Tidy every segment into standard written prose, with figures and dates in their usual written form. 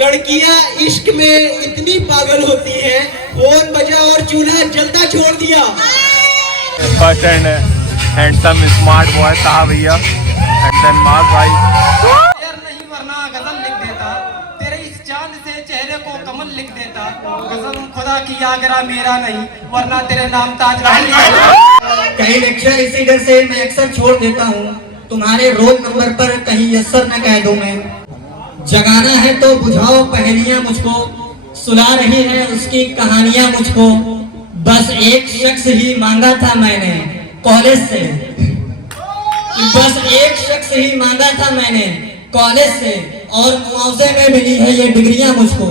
लड़कियां इश्क में इतनी पागल होती हैं, फोन बजा और चूल्हा जलता छोड़ दिया। First and handsome smart boy था भैया, एंड देन मास भाई। नहीं वरना गजल लिख देता, तेरे इस चांद से चेहरे को कमल लिख देता। गजल खुदा की आगरा मेरा नहीं, वरना तेरे नाम ताजमहल। कहीं लेक्चर इसी डर से मैं अक्सर छोड़ देता हूँ, तुम्हारे रोल नंबर पर कहीं यस्सर न कह दूं मैं। जगाना है तो बुझाओ पहेलियां मुझको, सुना रही है उसकी कहानियां मुझको। बस एक शख्स ही मांगा था मैंने कॉलेज से, बस एक शख्स ही मांगा था मैंने कॉलेज से, और मुआवजे में मिली है ये डिग्रियां मुझको।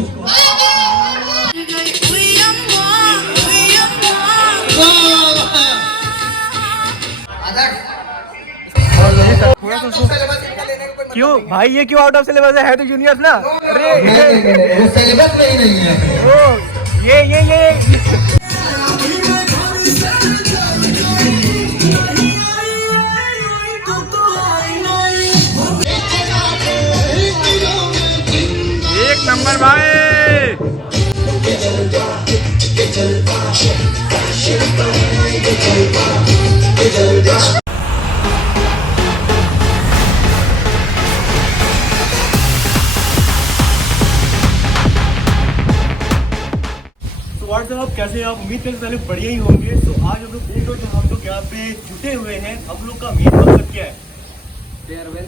क्यों भाई, ये क्यों आउट ऑफ सिलेबस है तो जूनियर्स ना। अरे वो सिलेबस में ही नहीं है। ओ ये एक नंबर भाई। व्हाट्सएप कैसे आप उम्मीद करते पहले बढ़िया ही होंगे। तो आज हम लोग देख रहे हम लोग यहाँ पे जुटे हुए हैं। हम लोग का मेन मकसद क्या है? फेयरवेल,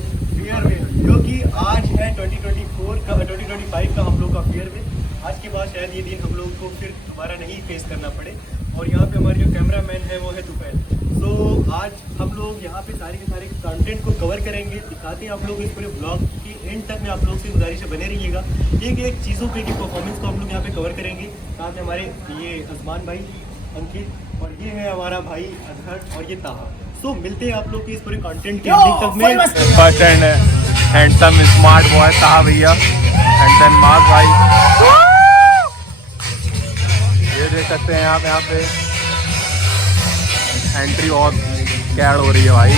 क्योंकि आज है 2024 का 2025 का हम लोग का फेयरवेल। आज के बाद शायद ये दिन हम लोग को फिर दोबारा नहीं फेस करना पड़े। और यहाँ पे हमारे जो कैमरा मैन है वो है तुफैल। तो आज हम लोग यहाँ पे सारे के सारे कंटेंट को कवर करेंगे, दिखाते हैं आप लोग इस पूरे ब्लॉग की एंड तक में। आप लोग से गुजारिश है बने रहिएगा, एक एक चीज़ों पे की परफॉर्मेंस को हम लोग यहाँ पे कवर करेंगे। साथ में हमारे ये अजमान भाई, अंकित, और ये है हमारा भाई अजहर, और ये ताहा। तो मिलते हैं आप लोग की इस पूरे कंटेंट के एंड तक में। First and handsome smart boy था भैया, एंड देन मास भाई। ये देख सकते हैं आप यहाँ पे एंट्री और कैड हो रही है भाई।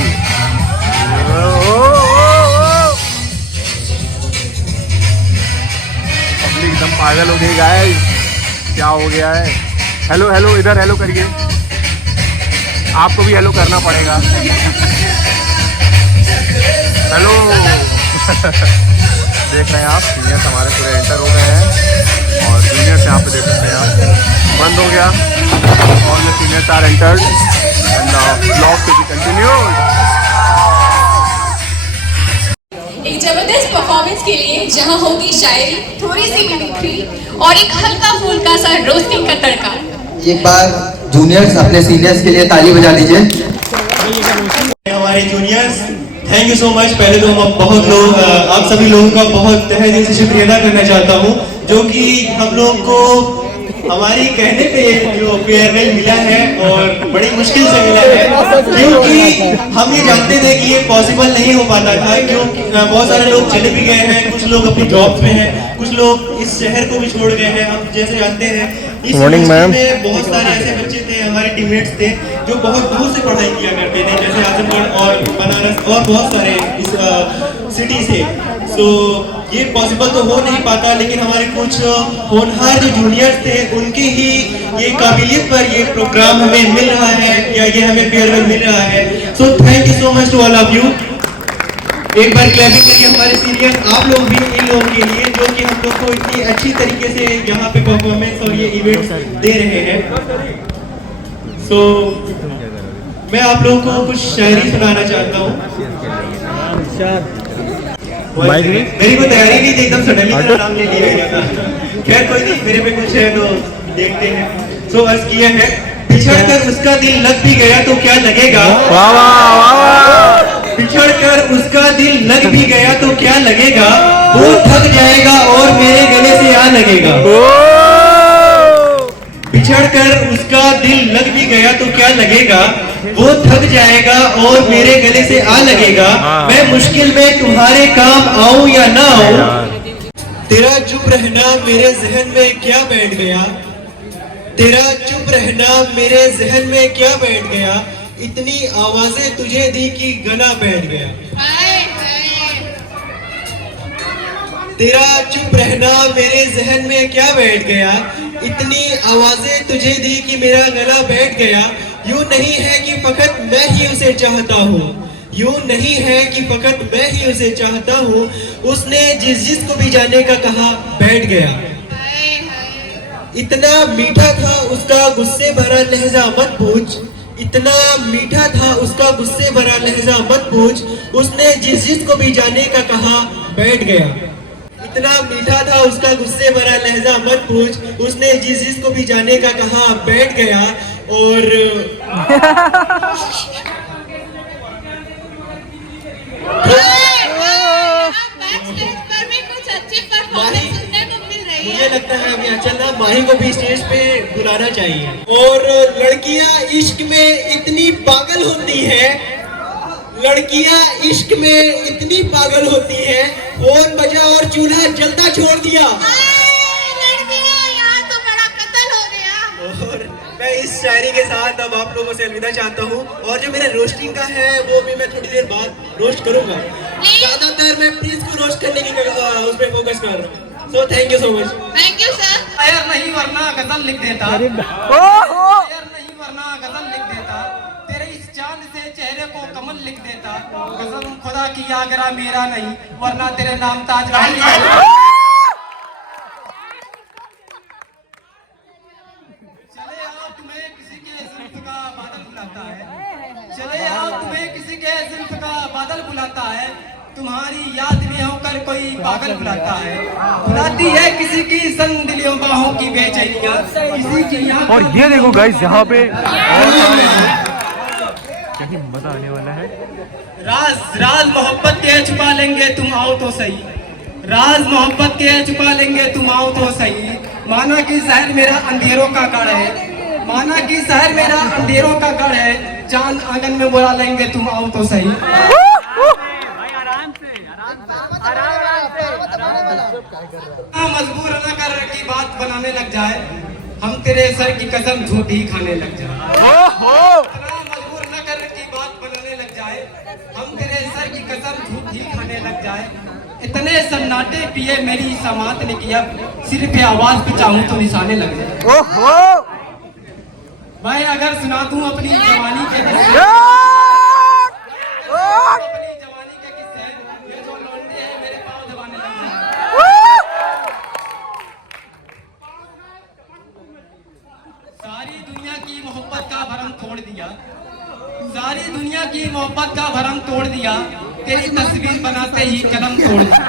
पब्लिक एकदम पागल हो गई गाइस, क्या हो गया है? हेलो हेलो, इधर हेलो करिए, आपको भी हेलो करना पड़ेगा। हेलो देख रहे हैं आप, सीनियर्स हमारे पूरे एंटर हो गए हैं, और जूनियर्स यहाँ पे देख सकते हैं आप बंद हो गया। और the seniors are entered and the blog to be continued. एक जबरदस्त परफॉर्मेंस के लिए जहां होगी शायरी, थोड़ी सी मिमिक्री और एक हल्का फुल्का सा रोस्टिंग का तड़का। एक बार जूनियर्स अपने सीनियर्स के लिए ताली बजा दीजिए। हमारे juniors, thank you so much. पहले तो हम बहुत लोग, आप सभी लोगों का बहुत तहे दिल से शुक्रिया अदा करना चाहता हूँ, जो कि हम लोग को हमारी कहने पे जो फेयरवेल मिला है, और बड़ी मुश्किल से मिला है, क्योंकि हम ये जानते थे कि ये पॉसिबल नहीं हो पाता था, क्योंकि बहुत सारे लोग चले भी गए हैं, कुछ लोग अपनी जॉब में हैं, कुछ लोग इस शहर को भी छोड़ गए हैं। हम जैसे जानते हैं इस यूनिवर्सिटी में बहुत सारे ऐसे बच्चे थे, हमारे टीममेट्स थे, जो बहुत दूर से पढ़ाई किया करते थे, जैसे आजमगढ़ और बनारस और बहुत सारे इस सिटी से। सो ये पॉसिबल तो हो नहीं पाता, लेकिन हमारे कुछ होनहार जो जूनियर्स थे, उनकी ही ये काबिलियत पर ये प्रोग्राम हमें मिल रहा है, या ये हमें फेयरवेल मिल रहा है। So thank you so much to all of you. एक बार क्लैपिंग करिए हमारे सीनियर, आप लोग भी इन लोगों के लिए, जो कि हम लोग को इतनी अच्छी तरीके से यहाँ पे परफॉर्मेंस और ये इवेंट्स दे रहे हैं। सो मैं आप लोगों को कुछ शायरी सुनाना चाहता हूँ। मेरी कोई तैयारी नहीं थी, एकदम सडनली मेरा नाम ले लिया गया था। खैर कोई नहीं, मेरे पे कुछ है तो देखते हैं। सो अर्ज किया है, बिछड़ कर उसका दिल लग भी गया तो क्या लगेगा। बिछड़ कर उसका दिल लग भी गया तो क्या लगेगा, वो थक जाएगा और मेरे गले से आ लगेगा। बिछड़ कर उसका दिल लग भी गया तो क्या लगेगा, वो थक जाएगा और मेरे गले से आ लगेगा। मैं मुश्किल में तुम्हारे काम आऊं या ना आऊं। तेरा चुप रहना मेरे जहन में क्या बैठ गया, तेरा चुप रहना मेरे जहन में क्या बैठ गया, इतनी आवाजें तुझे दी कि गला बैठ गया। तेरा चुप रहना मेरे जहन में क्या बैठ गया, इतनी आवाजें तुझे दी कि मेरा गला बैठ गया। यूं नहीं है कि फकत मैं ही उसे चाहता हूँ, यूं नहीं है कि फकत मैं ही उसे चाहता हूँ। उसने जिसको भी जाने का कहा बैठ गया। इतना मीठा था उसका गुस्से भरा लहजा मत पूछ, इतना मीठा था उसका गुस्से भरा लहजा मत पूछ। उसने जिसको भी जाने का कहा बैठ गया। इतना मीठा था उसका गुस्से भरा लहजा मत पूछ, उसने जिसको भी जाने का कहा बैठ गया। और मुझे लगता है अभी अचल ना माही को भी स्टेज पे बुलाना चाहिए। और लड़कियां इश्क में इतनी पागल होती है, लड़कियां इश्क में इतनी पागल होती है, फोन बजा और चूल्हा जलता छोड़ दिया। यहाँ तो बड़ा कत्ल हो गया। और मैं इस शायरी के साथ अब आप लोगों से अलविदा चाहता हूँ। और जो मेरा रोस्टिंग का है वो भी मैं थोड़ी देर बाद रोस्ट करूंगा। ज्यादातर मैं प्लीज को रोस्ट करने की उसमें फोकस कर रहा हूँ। सो thank you so much. Thank you sir. शायर नहीं वरना गजल लिख देता, शायर नहीं वरना गजल लिख देता, तेरे इस चांद से चेहरे को कमल लिख देता। कसम खुदा की आगरा मेरा नहीं, वरना तेरे नाम ताजमहल लिख देता। चले आओ तुम्हें किसी के जुल्फ का बादल बुलाता है, चले आओ तुम्हें किसी के जुल्फ का बादल बुलाता है। तुम्हारी याद में होकर कोई पागल बुलाता है, बुलाती है किसी की संग दिलियों बाहों की बेचैनियां, किसी की याद। और ये देखो गाइस यहाँ पे क्या मजा आने वाला है। राज राज मोहब्बत के छुपा लेंगे तुम आओ तो सही, राज मोहब्बत के छुपा लेंगे तुम आओ तो सही। माना कि शहर मेरा अंधेरों का गढ़ है, माना कि शहर मेरा अंधेरों का गढ़ है, चांद आंगन में बुला लेंगे तुम आओ तो सही। मजबूर न कर की बात बनाने लग जाए, हम तेरे सर की कसम झूठी खाने लग जाए। मजबूर न कर की बात बनाने लग जाए, हम तेरे सर की कसम झूठी खाने लग जाए। इतने सन्नाटे पिए मेरी समात ने किया, सिर्फ आवाज पे चाहूं तो निशाने लग जाए। मैं अगर सुना दूं अपनी जवानी के किस्से, अपनी जवानी के किस्से, ये जो लौंडे हैं मेरे पाँव दबाने लग जाए। सारी दुनिया की मोहब्बत का भरम तोड़ दिया, सारी दुनिया की मोहब्बत का भरम तोड़ दिया। तेरी तस्वीर बनाते ही कलम तोड़ दिया,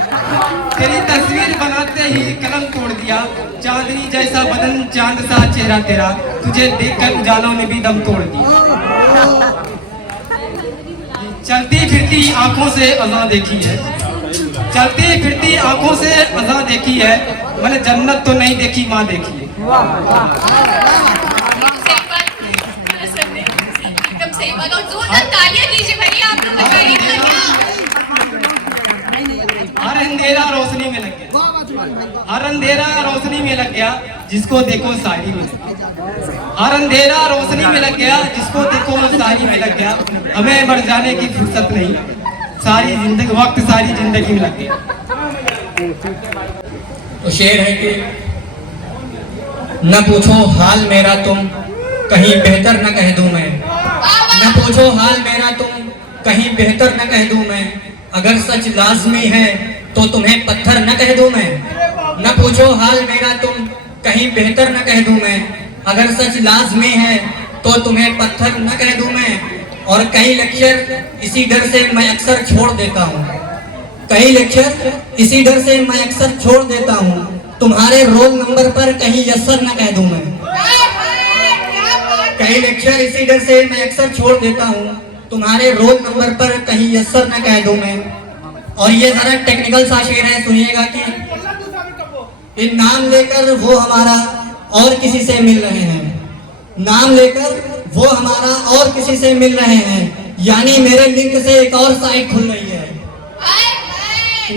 तेरी तस्वीर बनाते ही कलम तोड़ दिया। चांदनी जैसा बदन चांद सा चेहरा तेरा, तुझे देखकर उजालों ने भी दम तोड़ दिया। चलती फिरती आंखों से अज़ां देखी है, चलती फिरती आंखों से अज़ां देखी है, मैंने जन्नत तो नहीं देखी माँ देखी है। एकदम सही बात। और जोरदार तालियां दीजिए भैया, आप लोग बताइए क्या। हर अंधेरा रोशनी में लग गया, हर अंधेरा रोशनी में लग गया, जिसको देखो शायरी में लग गया। हर अंधेरा रोशनी में लग गया, जिसको देखो शायरी में लग गया। हमें मर जाने की फुर्सत नहीं, सारी जिंदगी वक्त सारी जिंदगी में लग गया। तो शेर है कि न पूछो हाल मेरा तुम, कहीं बेहतर न कह दूं मैं। न पूछो हाल मेरा तुम, कहीं बेहतर न कह दूं मैं। अगर सच लाजमी है तो तुम्हें पत्थर न कह दूं मैं। न पूछो हाल मेरा तुम, कहीं बेहतर न कह दूं मैं। अगर सच लाजमी है तो तुम्हें पत्थर न कह दूं मैं। और कई लेक्चर इसी डर से मैं अक्सर छोड़ देता हूँ, कई लेक्चर इसी डर से मैं अक्सर छोड़ देता हूँ। तुम्हारे रोल नंबर पर कहीं यस्सर न कह दूं मैं। कई लेक्चर इसी डर से मैं अक्सर छोड़ देता हूँ, तुम्हारे रोल नंबर पर कहीं यस्सर न कह दूं मैं। और ये जरा टेक्निकल सा शेर है, सुनिएगा कि इन नाम लेकर वो हमारा और किसी से मिल रहे हैं, नाम लेकर वो हमारा और किसी से मिल रहे हैं, यानी मेरे लिंक से एक और साइट खुल रही है।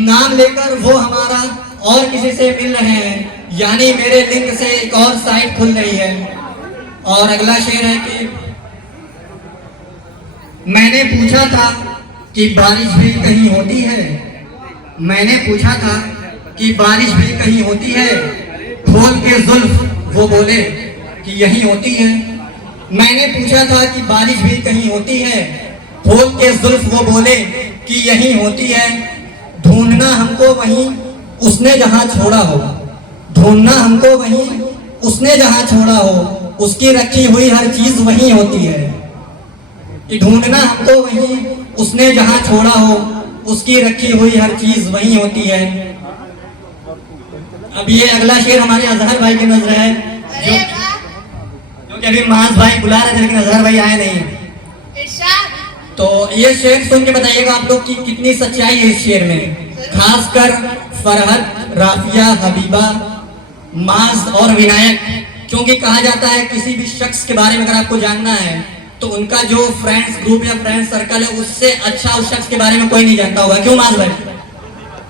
नाम लेकर वो हमारा और किसी से मिल रहे हैं, यानी मेरे लिंक से एक और साइट खुल रही है। और अगला शेर है कि मैंने पूछा था कि बारिश भी कहीं होती है, मैंने पूछा था कि बारिश भी कहीं होती है, खोल के जुल्फ वो बोले कि यही होती है। मैंने पूछा था कि बारिश भी कहीं होती है, खोल के जुल्फ वो बोले कि यही होती है। ढूंढना हमको वहीं उसने जहां छोड़ा हो, ढूंढना हमको वहीं उसने जहां छोड़ा हो, उसकी रखी हुई हर चीज वहीं होती है। कि ढूंढना हमको वहीं उसने जहां छोड़ा हो, उसकी रखी हुई हर चीज वहीं होती है। अब ये अगला शेर हमारे अजहर भाई की नजर है, जो कि अभी मास भाई बुला रहे थे लेकिन अजहर भाई आए नहीं। तो ये शेर सुन के बताइएगा आप लोग कि कितनी सच्चाई है इस शेर में। खासकर फरहत, राफिया, हबीबा, मास और विनायक, क्योंकि कहा जाता है किसी भी शख्स के बारे में अगर आपको जानना है तो उनका जो फ्रेंड्स ग्रुप या फ्रेंड सर्कल है उससे अच्छा उस शख्स के बारे में कोई नहीं जानता होगा। क्यों मास भाई?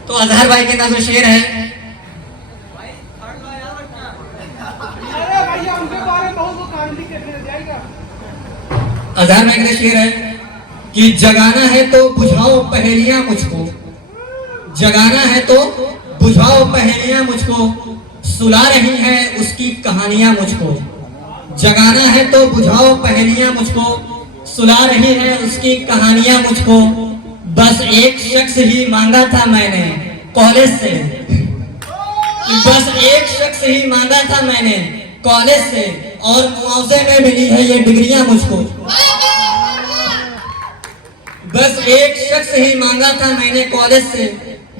तो अजहर भाई के नाम शेर है, अजहर भाई का शेर है कि जगाना है तो बुझाओ पहेलियां मुझको, जगाना है तो बुझाओ पहेलियां मुझको, सुला रही हैं उसकी कहानियां मुझको। जगाना है तो बुझाओ पहेलियां मुझको, सुला रही हैं उसकी कहानियां मुझको। बस एक शख्स ही मांगा था मैंने कॉलेज से, बस एक शख्स ही मांगा था मैंने कॉलेज से, और मुआवजे में मिली है ये डिग्रियां मुझको। बस एक शख्स ही मांगा था मैंने कॉलेज से,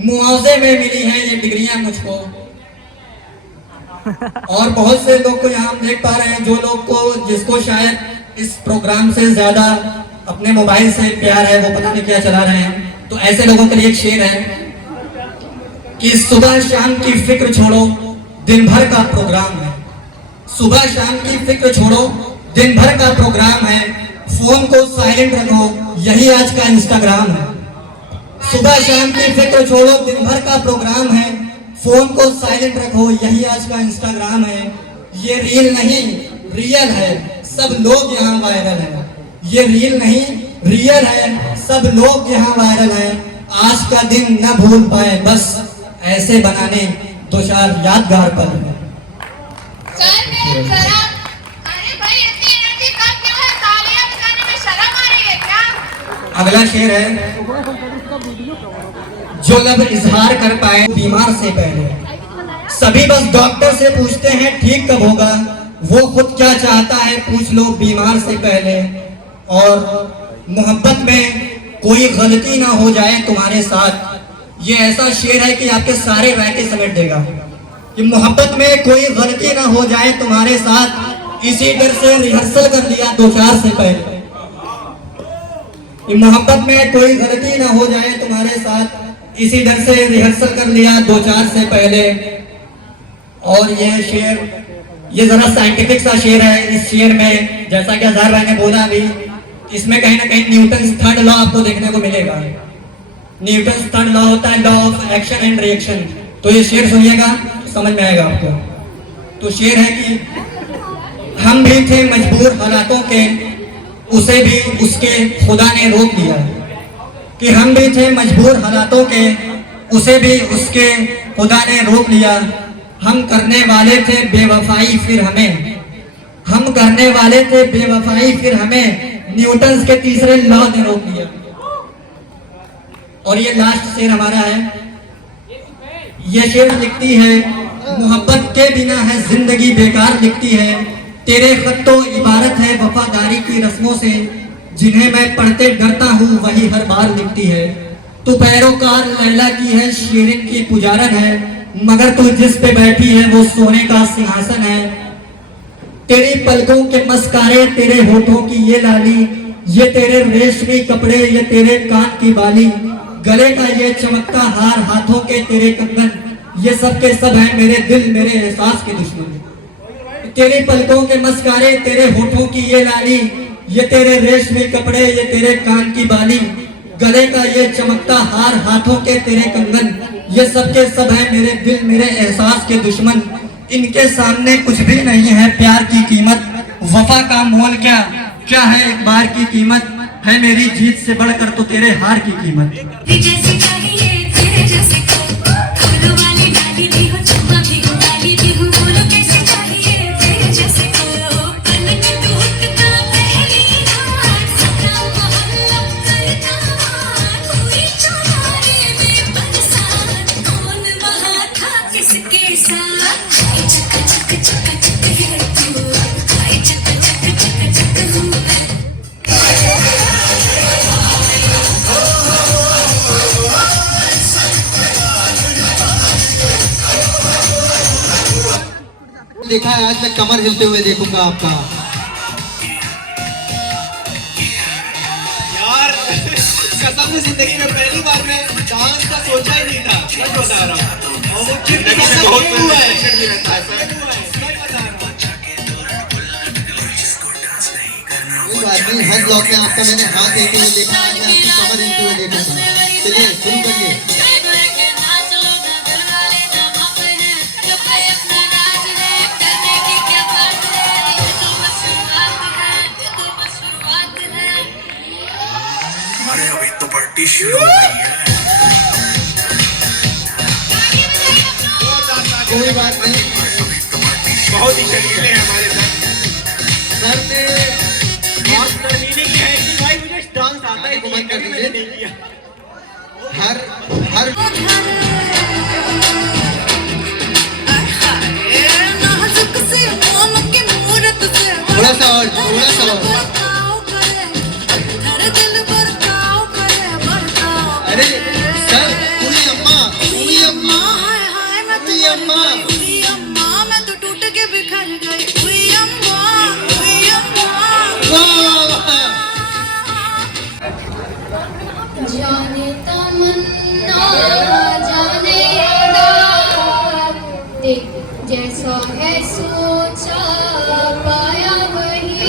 मुआवजे में मिली है ये डिग्रियां मुझको। और बहुत से लोग को यहाँ हम देख पा रहे हैं, जो लोग को जिसको शायद इस प्रोग्राम से ज्यादा अपने मोबाइल से प्यार है, वो पता नहीं क्या चला रहे हैं। तो ऐसे लोगों के लिए एक शेर है कि सुबह शाम की फिक्र छोड़ो, दिन भर का प्रोग्राम है। सुबह शाम की फिक्र छोड़ो, दिन भर का प्रोग्राम है। फोन को साइलेंट रखो, यही आज का इंस्टाग्राम है। सुबह शाम की फिक्र छोड़ो, दिन भर का प्रोग्राम है। फोन को साइलेंट रखो, यही आज का इंस्टाग्राम है। ये रील नहीं रियल है, सब लोग यहाँ वायरल है। ये रील नहीं रियल है, सब लोग यहाँ वायरल है। आज का दिन न भूल पाए, बस ऐसे बनाने दो चार यादगार पल है। अगला शेर है, जो लब इजहार कर पाए बीमार से पहले। सभी बस डॉक्टर से पूछते हैं ठीक कब होगा, वो खुद क्या चाहता है पूछ लो बीमार से पहले। और मोहब्बत में कोई गलती ना हो जाए तुम्हारे साथ, ये ऐसा शेर है कि आपके सारे वाक़े समेट देगा। कि मोहब्बत में कोई गलती ना हो जाए तुम्हारे साथ, इसी डर से रिहर्सल कर लिया 2-4 से पहले। मोहब्बत में कोई गलती ना हो जाए तुम्हारे साथ, इसी डर से रिहर्सल कर लिया 2-4 से पहले। और यह शेर, ये जरा साइंटिफिक सा शेर है। इस शेर में जैसा कि अजहर भाई ने बोला अभी, इसमें कहीं ना कहीं न्यूटन थर्ड लॉ आपको देखने को मिलेगा। न्यूटन थर्ड लॉ होता है law of action and reaction. तो ये शेर सुनिएगा तो समझ में आएगा आपको। तो शेर है कि हम भी थे मजबूर हालातों के, उसे भी उसके खुदा ने रोक लिया। कि हम भी थे मजबूर हालातों के, उसे भी उसके खुदा ने रोक लिया। हम करने वाले थे बेवफाई फिर हमें, हम करने वाले थे बेवफाई फिर हमें, न्यूटन के तीसरे लॉ ने रोक लिया। और ये लास्ट शेर हमारा है। ये शेर लिखती है, मोहब्बत के बिना है जिंदगी बेकार लिखती है। तेरे खत तो इबारत है वफादारी की रस्मों से, जिन्हें मैं पढ़ते डरता हूँ वही हर बार लिखती है। तू पैरोकार लैला की है, शीरिन की पुजारन है, मगर तू जिस पे बैठी है वो सोने का सिंहासन है। तेरी पलकों के मस्कारे, तेरे होठों की ये लाली, ये तेरे रेशमी कपड़े, ये तेरे कान की बाली, गले का ये चमकता हार, हाथों के तेरे कंगन, ये सब के सब है मेरे दिल मेरे एहसास के दुश्मन। तेरी पलकों के मस्कारे, तेरे होठों की ये लाली, ये तेरे रेशमी कपड़े, ये तेरे कान की बाली, गले का ये चमकता हार, हाथों के तेरे कंगन, ये सब के सब है मेरे दिल मेरे एहसास के दुश्मन। इनके सामने कुछ भी नहीं है प्यार की कीमत, वफा का मोल क्या क्या है एक बार की कीमत, है मेरी जीत से बढ़कर तो तेरे हार की कीमत। जैसे चाहिए तेरे जैसे के साथ हाय चक चक चक चक है तू हाय चक चक चक चक हूँ मैं देखा है, आज मैं कमर हिलते हुए देखूंगा आपका। यार कसम से जिंदगी में पहली बार मैं डांस का सोचा ही नहीं था, सच बता रहा हूँ। और वो जिंदगी में बहुत हुआ है, सच बता रहा हूँ। कोई बात नहीं, हर ब्लॉग में आपका मैंने हाथ देते हुए देखा, आज मैं आपकी कमर हिलते हुए देखूंगा। चलिए शुरू करिए। अरे अभी तो पार्टी शुरू हो गई है। कोई बात नहीं, बहुत ही शर्मीले हैं हमारे सर ने बात शर्मीले की है कि भाई मुझे डांस आता है, कमेंट कर कभी मैंने दीजिए। नहीं किया। हर नाजुक से मोम के मूरत से थोड़ा सा और, थोड़ा सा और। अरे सर, उई अम्मा, उई अम्मा, उई अम्मा। मैं तो टूट के बिखर गई। उई अम्मा, उई अम्मा। वाह! जाने तमन्ना जाने रात देख जैसा है सोचा पाया वही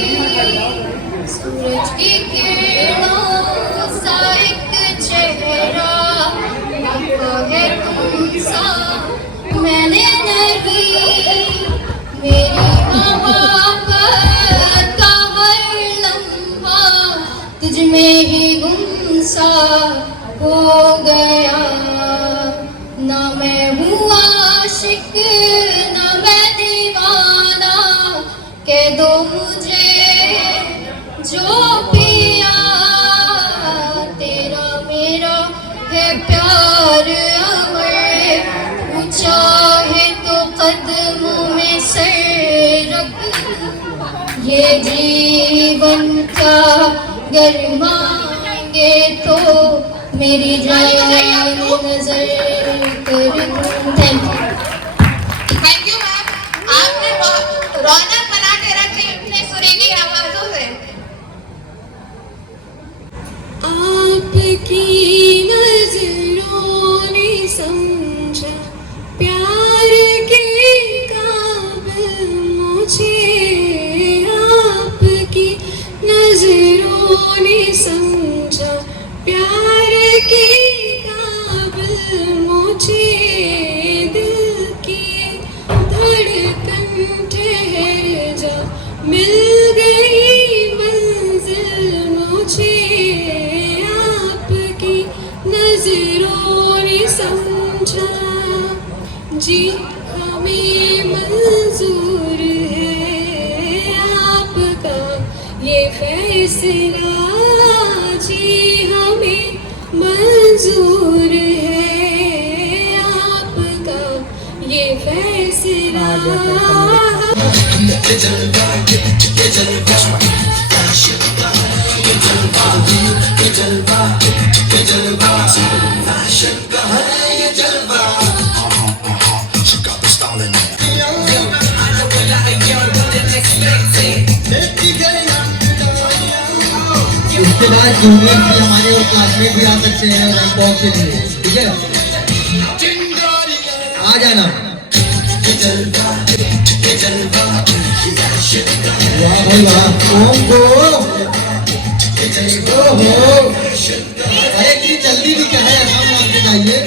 सूरज की किरणों सा एक चेहरा देखा है तुमसा मैंने नहीं मेरी मोहब्बत का हर लम्हा तुझ में ही गुमसा हो गया ना मैं हूँ आशिक ना मैं दीवाना कह दो मुझे जो पिया तेरा मेरा है प्यार अमर तू चाहे तो कदमों में सर रख ये जीवन का गर मांगे तो मेरी जान नजर कर थैंक यू मैम, आपने बहुत रौनक बना के रखी अपने सुरीली आवाजों से। आपकी नजरों ने समझा प्यार के काबिल मुझे आपकी नजरों ने समझा प्यार के काबिल मुझे दिल की धड़कन ठहर जा मिल गई मंजिल मुझे आपकी नजरों ने समझा जी हमें मंजूर है आपका ये फैसला जी हमें मंजूर है आपका ये फैसला इसके बाद जूनियर भी हमारे और क्लासमेट भी आ सकते हैं रैंक वॉक के लिए, ठीक है? आ जाना। वाह भाई वाह, ओम गो। ओहो, अरे इतनी जल्दी भी क्या है, आराम मान के जाइए।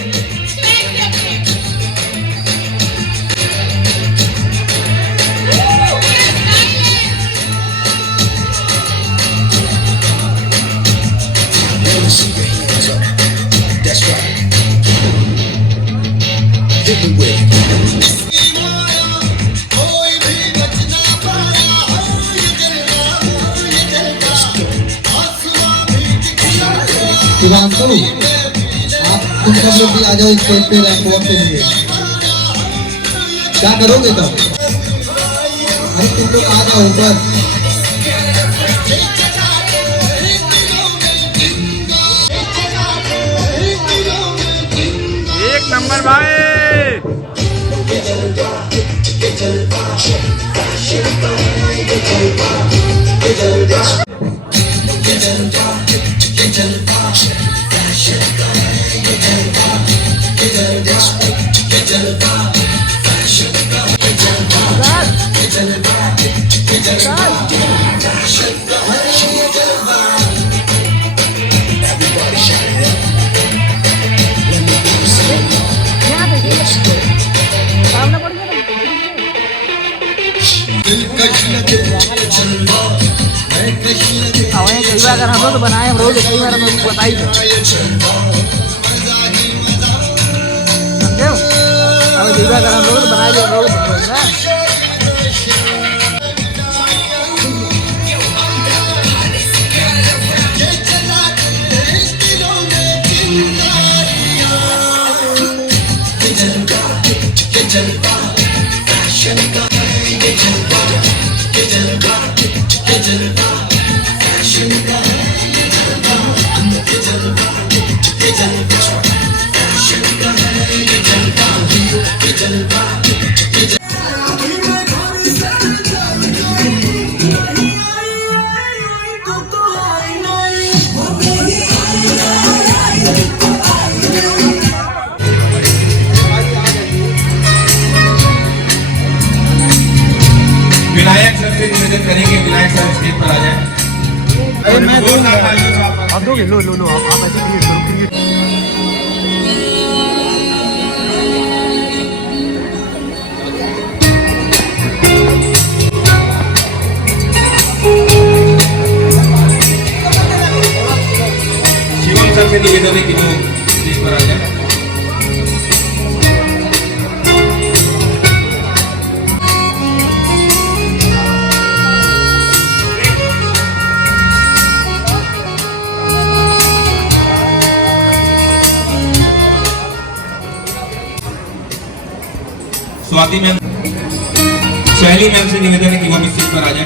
शिवांशु, आप तुम सब लोग भी आ जाओ स्टेज पे रैंक वॉक के लिए। क्या करोगे तब? अरे तुम लोग आ जाओ ऊपर। एक नंबर भाई। अगर हम लोग तो बनाए हम रोज कई बार हम लोग बताई थे समझे अब कई बार अगर हम लोग तो बनाए थे रोज विनायक सर से निवेदन करेंगे, विनायक सर स्टेज पर आ जाए। अरे मैं आप दोगे? लो लो लो आप ऐसे क्रिएट करो क्रिएट। शिवम सर से निवेदन है कि वो स्टेज पर आ जाए। स्वाति मैम, शैली मैम से निवेदन है कि वो भी स्टेज पर आ जाए।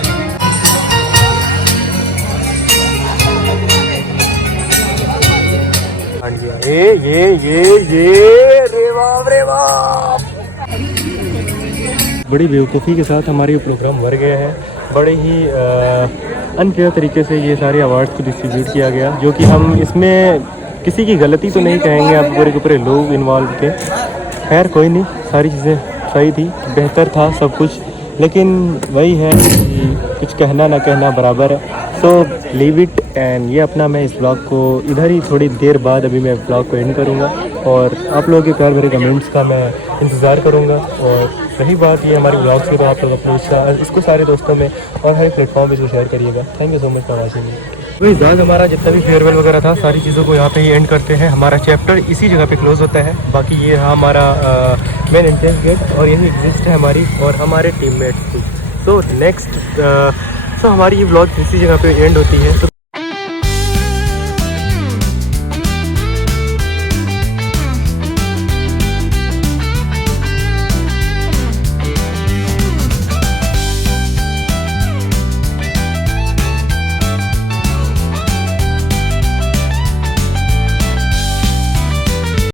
हाँ जी ये रे बाप रे बाप। बड़ी बेवकूफ़ी के साथ हमारे प्रोग्राम भर गया है। बड़े ही अनफेयर तरीके से ये सारे अवार्ड्स को डिस्ट्रीब्यूट किया गया, जो कि हम इसमें किसी की गलती तो नहीं कहेंगे, अब पूरे के पूरे लोग इन्वॉल्व थे। खैर कोई नहीं, सारी चीज़ें सही थी, बेहतर था सब कुछ, लेकिन वही है कि कुछ कहना ना कहना बराबर है। सो लीव इट एंड ये अपना मैं इस ब्लॉग को इधर ही थोड़ी देर बाद अभी मैं ब्लॉग को एंड करूँगा, और आप लोगों के प्यार भरे कमेंट्स का मैं इंतज़ार करूँगा। और रही बात ये हमारे ब्लॉग्स की, तो आप लोग अपने इसको सारे दोस्तों में और हर प्लेटफॉर्म पे इसको शेयर करिएगा। Thank you so much for watching. तो इस बाद हमारा जितना भी फेयरवेल वगैरह था, सारी चीज़ों को यहाँ पे ही एंड करते हैं। हमारा चैप्टर इसी जगह पे क्लोज होता है। बाकी ये रहा हमारा मेन एंट्रेंस गेट, और यही एग्जिस्ट है हमारी और हमारे टीममेट्स की। सो नेक्स्ट हमारी ये व्लॉग इसी जगह पे एंड होती है।